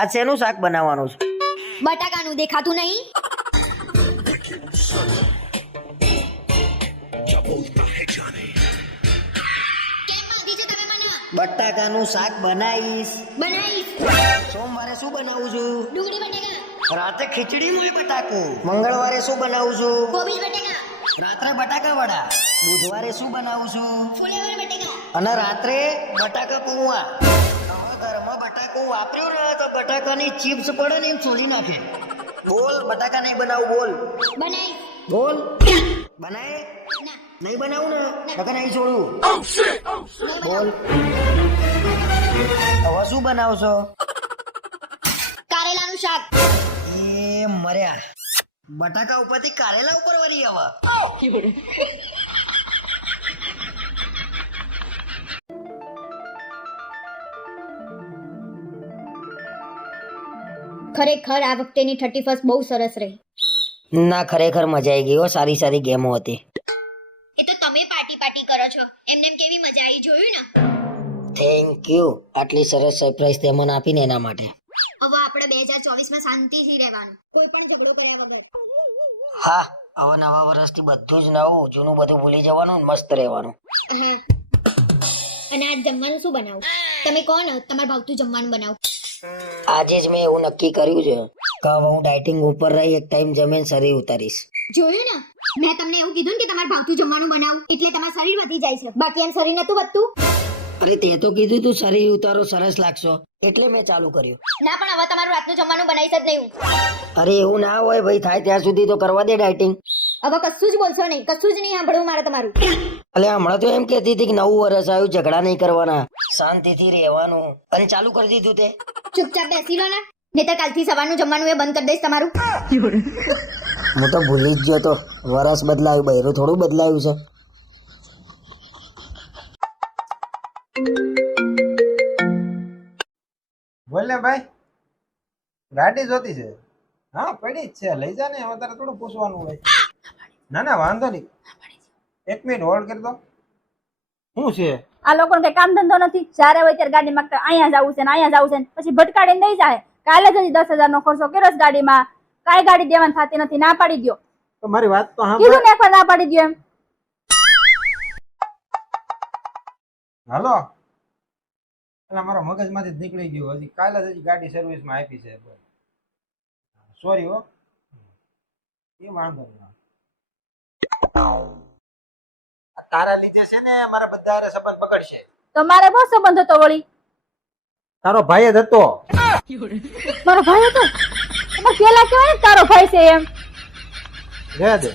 આ શેનું શાક બનાવવાનું છે? બટાકાનું દેખાતું નહીં? કેમ બાંધી છે તમે મને? બટાકાનું શાક બનાવીશ. બનાવીશ. સોમવારે શું બનાવું છું? ડુંગળી બટાકા. રાતે ખીચડીમાં બટાકું. મંગળવારે શું બનાવું છું? કોબીજ બટાકા. રાત્રે બટાકા વડા. બુધવારે શું બનાવું છું? ફુલેવર બટાકા. અને રાત્રે બટાકા પૌવા. હવે ઘરમાં બટાકો વાપર્યો ને તો બટાકાની ચિપ્સ પડે ને એમ છોડી નાખે. બોલ બટાકા નહીં બનાવું બોલ. બનાવીશ. બોલ બનાય ના. નહીં બનાવું ને બટાકા નહીં છોડું. બોલ હવે શું બનાવશો? કારેલાનું શાક. એ મર્યા બટાકા ઉપરથી કારેલા ઉપર વળી હવે. ખરેખર આ વખતેની 31st બહુ સરસ રહી. ના ખરેખર મજા આવી ગઈ હો. સારી સારી ગેમો હતી. એ તો તમે પાર્ટી કરો છો. એમને કેવી મજા આવી જોયું ને? થેન્ક યુ આટલી સરસ સરપ્રાઈઝ તે મને આપીને એના માટે. હવે આપણે 2024 માં શાંતિથી રહેવાનું, કોઈ પણ ઝઘડો કર્યા વગર. હા હવે નવા વર્ષથી બધું જ નવું, જૂનું બધું ભૂલી જવાનું ને મસ્ત રહેવાનું. અને આજ જમવાનું શું બનાવું? તમે કોણ તમારે ભાવતું જમવાનું બનાવું? આજે જ મેં એવું નક્કી કર્યું છે કે હવે હું ડાયટિંગ ઉપર રહી એક ટાઈમ જમીન શરીર ઉતારીશ. જોયું ને, મેં તમને એવું કીધું ને કે તમારે ભાવતું જમવાનું બનાવું એટલે તમારું શરીર વધી જાય છે. બાકી એમ શરીર નતું વધતું. અરે તે તો કીધું તું શરીર ઉતારો સરસ લાગશો એટલે મેં ચાલુ કર્યું. ના પણ હવે તમારું રાતનું જમવાનું બનાવીશ જ નહીં હું. અરે એવું ના હોય ભાઈ, થાય ત્યાં સુધી તો કરવા દે ડાયટિંગ. હવે કશું જ બોલશો નહીં, કશું જ નહીં સાંભળવું મારે તમારું. એટલે હમણાં તો એમ કહેતી હતી કે નવું વર્ષ આવ્યું, ઝઘડા નહીં કરવાના, શાંતિથી રહેવાનું, અને ચાલુ કરી દીધું તે. ચૂપચાપ બેસી લો ને, નહીતર કાલથી સવારનું જમવાનું એ બંધ કરી દઈશ તમારું. હું તો ભૂલી જ ગયો તો વરસ બદલાયું, બૈરું થોડું બદલાયું છે. બોલ ને ભાઈ, ગાડી જોતી છે? હા પડી જ છે, લઈ જા ને. હવે તારે થોડું પૂછવાનું હોય. ના ના વાંધો નહીં, 1 મિનિટ હોલ્ડ કરી દો. શું છે? આ લોકોને કઈ કામ ધંધો નથી. જ્યારે હોય ત્યારે ગાડી માંગતા અહીંયા જવું છે ને અહીંયા જવું છે ને પછી ભટકાડીને દઈ જાય. કાલે જ 10,000 નો ખર્ચો કર્યો છે ગાડીમાં. કાંઈ ગાડી દેવાની થતી નથી, ના પાડી દ્યો. તો મારી વાત તો કીધું સાંભળ. ને એકવાર ના પાડી દ્યો એમ. હાલો, એટલે મારા મગજમાંથી જ નીકળી ગયું. હજી કાલે જ ગાડી સર્વિસમાં આપી છે. સોરી હો, એ વાંધો નહીં. તારા લીધે છે ને મારા બધા હારે સંબંધ પકડશે. તો મારે બહુ સંબંધ હતો વળી. તારો ભાઈ જ હતો. મારો ભાઈ હતો? તમારે પેલા કહેવાય ને તારો ભાઈ છે એમ. રહેવા દે.